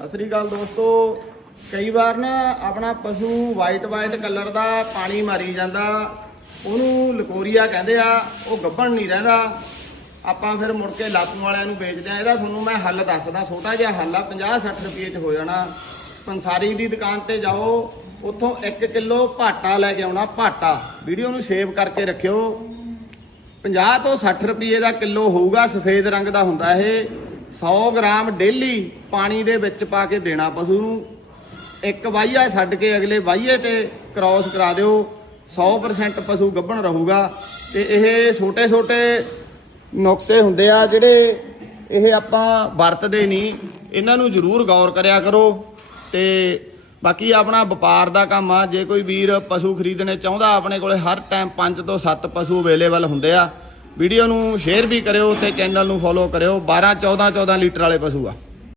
ਸਤਿ ਸ੍ਰੀ ਅਕਾਲ ਦੋਸਤੋ। ਕਈ ਵਾਰ ਨਾ ਆਪਣਾ ਪਸ਼ੂ ਵਾਈਟ ਵਾਈਟ ਕਲਰ ਦਾ ਪਾਣੀ ਮਾਰੀ ਜਾਂਦਾ। ਉਹਨੂੰ ਲਕੋਰੀਆ ਕਹਿੰਦੇ ਆ, ਉਹ ਗੱਭਣ ਨਹੀਂ ਰਹਿੰਦਾ। ਆਪਾਂ ਫਿਰ ਮੁੜ ਕੇ ਲਾਤੂ ਵਾਲਿਆਂ ਨੂੰ ਵੇਚਦੇ ਆ। ਇਹਦਾ ਤੁਹਾਨੂੰ ਮੈਂ ਹੱਲ ਦੱਸਦਾ। ਛੋਟਾ ਜਿਹਾ ਹੱਲ ਆ 50 60 ਰੁਪਏ ਚ ਹੋ ਜਾਣਾ। ਪੰਸਾਰੀ ਦੀ ਦੁਕਾਨ ਤੇ ਜਾਓ, ਉੱਥੋਂ 1 ਕਿਲੋ ਭਾਟਾ ਲੈ ਕੇ ਆਉਣਾ, ਭਾਟਾ। ਵੀਡੀਓ ਨੂੰ ਸੇਵ ਕਰਕੇ ਰੱਖਿਓ। 50 ਤੋਂ 60 ਰੁਪਏ ਦਾ ਕਿਲੋ ਹੋਊਗਾ, ਸਫੇਦ ਰੰਗ ਦਾ ਹੁੰਦਾ ਇਹ। 100 ਗ੍ਰਾਮ ਡੇਲੀ ਪਾਣੀ ਦੇ ਵਿੱਚ ਪਾ ਕੇ ਦੇਣਾ ਪਸ਼ੂ ਨੂੰ। ਇੱਕ ਵਾਹੀਆ ਛੱਡ ਕੇ ਅਗਲੇ ਵਾਹੀਏ ਤੇ ਕ੍ਰਾਸ ਕਰਾ ਦਿਓ। 100% ਪਸ਼ੂ ਗੱਭਣ ਰਹੂਗਾ। ਤੇ ਇਹ ਛੋਟੇ ਛੋਟੇ ਨੁਕਸੇ ਹੁੰਦੇ ਆ ਜਿਹੜੇ ਇਹ ਆਪਾਂ ਵਰਤਦੇ ਨਹੀਂ। ਇਹਨਾਂ ਨੂੰ ਜ਼ਰੂਰ ਗੌਰ ਕਰਿਆ ਕਰੋ। ਤੇ ਬਾਕੀ ਆਪਣਾ ਵਪਾਰ ਦਾ ਕੰਮ ਆ। ਜੇ ਕੋਈ ਵੀਰ ਪਸ਼ੂ ਖਰੀਦਣੇ ਚਾਹੁੰਦਾ, ਆਪਣੇ ਕੋਲੇ ਹਰ ਟਾਈਮ 5 ਤੋਂ 7 ਪਸ਼ੂ ਅਵੇਲੇਬਲ ਹੁੰਦੇ ਆ। ਵੀਡੀਓ ਨੂੰ ਸ਼ੇਅਰ ਵੀ ਕਰਿਓ ਤੇ ਚੈਨਲ ਨੂੰ ਫੋਲੋ ਕਰਿਓ। 12 14 14 ਲੀਟਰ ਵਾਲੇ ਪਸ਼ੂ ਆ।